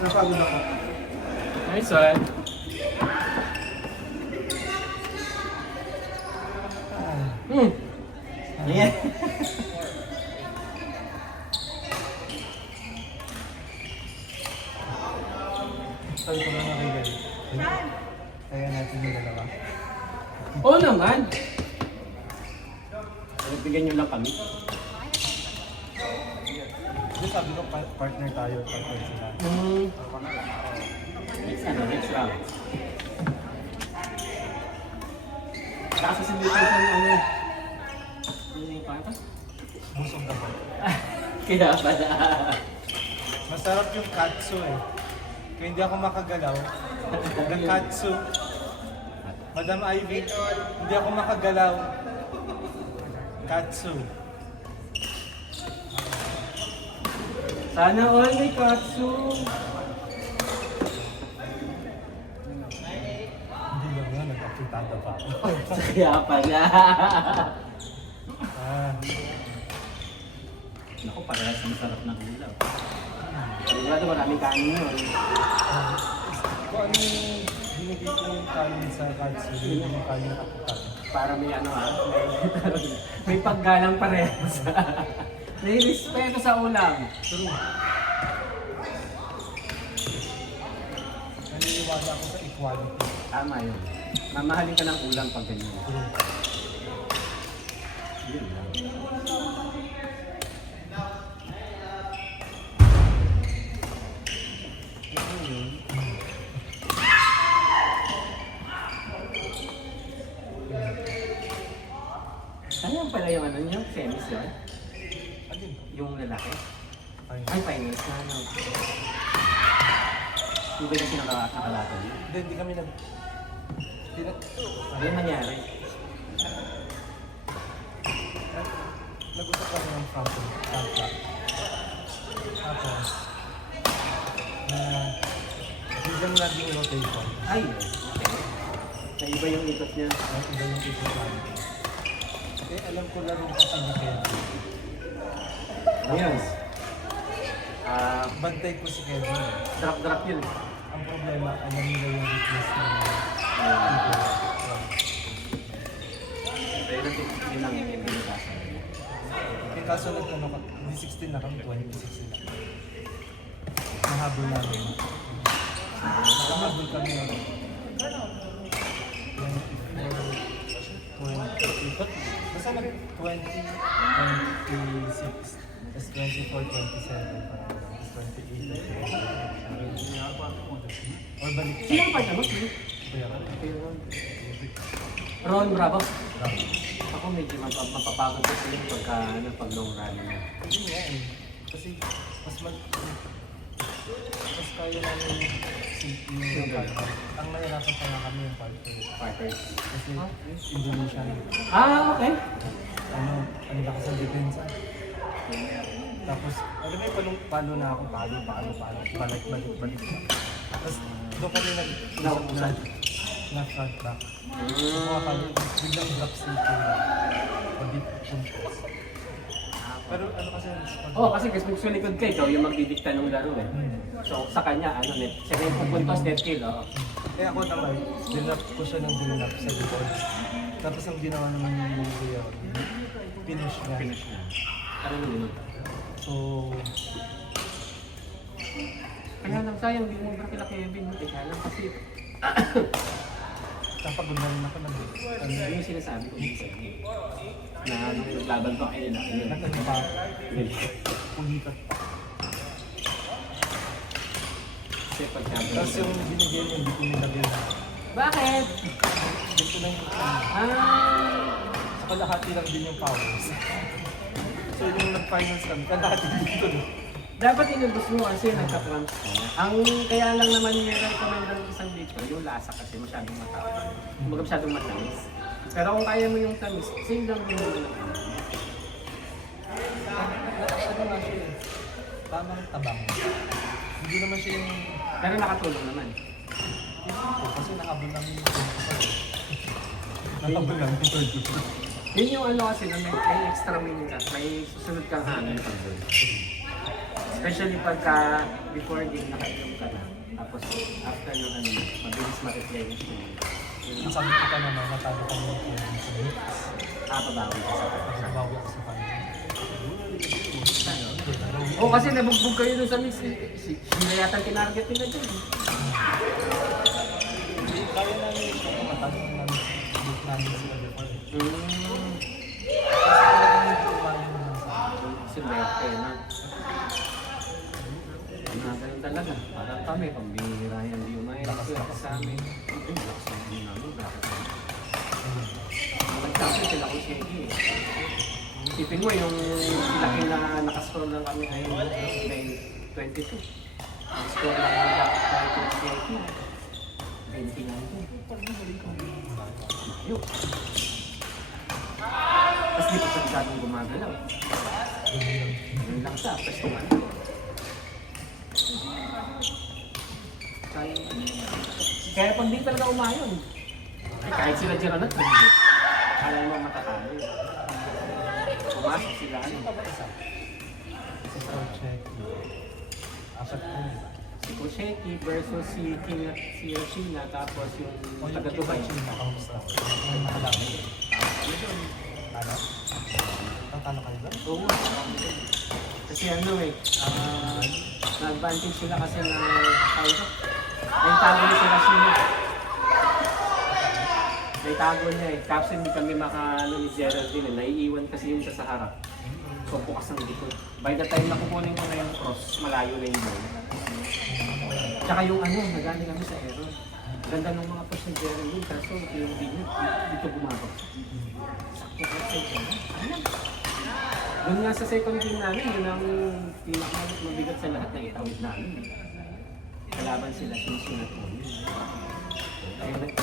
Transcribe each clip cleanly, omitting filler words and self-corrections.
Napagod ako. Nice one. Yeah. Sabi ko lang kay Gary. Kaya natin yung dalawa. Oo naman. Bigyan nyo lang kami. Kasi sabi ko partner tayo, partner sila. Next round. Kaso si Dito sa ano yung patas? Busog ako. Kaya pala. Masarap yung katsu eh. Kaya hindi ako makagalaw. The katsu. Madam Ivy, hindi ako makagalaw. Katsu. Sana all may katsu. Hindi lang nga, nag-apuntada pa ako. Kaya pala. Naku, parehas ang sarap ng ulam. Sigurado maraming kanin yun. Kung ano yung binigay ko yung kanin sa katsu, binigay yung kanin na kaputan. Para may ano may paggalang parehas. May respeto sa ulam. True. Naniniwala ako sa equality. Tama yun. Mamahalin ka ng ulam pag ganyan. True. Yun lang. Ano pala yung ano niyo? Semis yun? Alin? Yung lalaki? Ay, Ay, finals na ano. Yung ba yung nakalato niyo? hindi kami nag... Ano yung nangyari? Nag-usap kami ng contract. Tapos, biglang naging rotation. Ay, okay. Naiba yung ikot niya. Ay, iba yung issue namin. Eh, alam ko laro kasi ni Kevin. Ayun. Bantay ko si Kevin. Drop yun. Ang problema, alam nila yung weakness ng Pero yun ang binitasan. eh, kaso nagtanong ka, hindi 16 na kami, 26 sila. Nahabol namin. Nahabol kami ng 20, basta nag 20, 26, tapos 24, 27, parang tapos 28, or balik. Sino ang partner mo? Sino? Kuya ka. Ron Bravo. Ako medyo mapapagod ko sila pag long run mo. Hindi nga eh. Kasi mas kaya namin yung partner. Ang nahirapan pa nga kami yung partner. Partners. Kasi Indonesian. Okay. Ano ba kasi ang depensa? Tapos, alam mo yung palo na ako, palo, balik. Tapos, doon kami Nauusan. na front back. Mga palo, biglang drop safety na. Pag-deep puntos. Pero ano kasi ang response? Oo, kasi kung sulikod ka, ikaw yung magdidikta ng laro eh. So sa kanya, net, siya yung pupuntos, net kill, oo. Kaya ako naman, dinap ko siya ng dinap sa likod. Tapos ang ginawa naman yung Kuya, finish niya. Finish na. Ano yun? So, Kaya lang, sayang, di mo ba kila Kevin? Kaya lang kasi, napagod na rin ako ng ano yung sinasabi ko minsan na laban ko kayo na. nagtano pa ako. Ulitat pa. Kasi pagsabi. Tapos yung binigay niya, hindi ko nilagay na. Bakit? Gusto lang yung sa kalahati lang din yung powers. So yung nag-finals kami, kalahati dito no. Dapat inubos mo kasi nagka-transfer. Ang kaya lang naman yung recommend ng isang dito, yung lasa kasi masyadong matapang. Kumbaga masyadong matamis. Pero kung kaya mo yung tamis, same lang din mo lang. Ano nga siya eh, tamang tabang. Hindi naman siya yung... Pero nakatulong naman. Kasi nahabol namin yung 25. Nahabol namin yung 25. Yun yung ano kasi na may extra minute ka, may susunod kang hangin pag doon. Especially pagka before game nakainom ka na. Tapos after nung ano, mabilis ma-replenish mo. Ang sabi ko pa naman, natalo ka mo sa mix. Pabawi ka sa Nabawi ako sa final. Oo, kasi nabugbog kayo dun sa mix. Sila yata ang kinarget nila dyan. Hindi, kaya namin ito. Matalo namin sila before. Kasi talagang hindi umayon naman sa akin. Sila na. Ganun talaga. Parang kami, pambihira yan. Di umayon sa amin. Ay, lakas na din namin. Bakit? Nagkakit sila ko Shaggy. Isipin mo yung laki na nakascroll lang kami ngayon may 22. Ang score lang nila kahit yung Shaggy. 20 lang ito. Yun. Tapos di pa sa masyadong gumagalaw. Yun lang siya, pwesto man. Kaya pag di talaga umayon, kahit sila Geronot, kala mo matatalo. Pumasok sila ano. Sa project. Apat ko yun. Si Kosheki versus si Yoshina, tapos yung O yung taga-Dubai. China, kamusta? Yung nakalaban. Talo? Tatalo kayo ba? Oo. Kasi ano na-advantage sila kasi na may tago niya si Rashina. May tago niya Kasi hindi kami makaano ni Geraldine. Naiiwan kasi yung sa harap. So bukas ang likod. By the time na kukunin ko na yung cross, malayo na yung ball. Tsaka yung nagaling kami sa error. Ganda ng mga push ni Geraldine, kaso yung dito bumabag. Sakto kasi siya. Doon nga sa second game namin, yun ang pinakamabigat sa lahat na itawid namin. Kalaban sila, Shinshin at Oni. Ayun,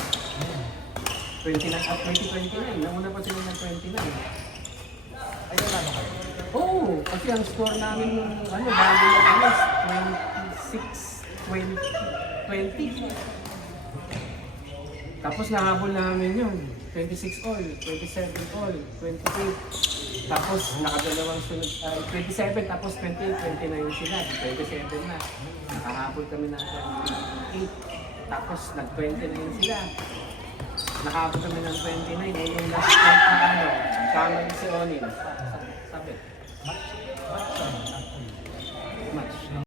2029, nauna pa sila ng 29. Ayun na kayo. Oo, kasi ang score namin nung bago na kami, 26-20. Tapos nahabol namin yun, 26 all, 27 all, 28. Tapos nakadalawang sunod, 27 tapos 28, 29 sila, 27 na. Nakahabol kami ng 28. Tapos nag-29 sila. Nakahabol kami ng 29, yung last point na kamay si Onin.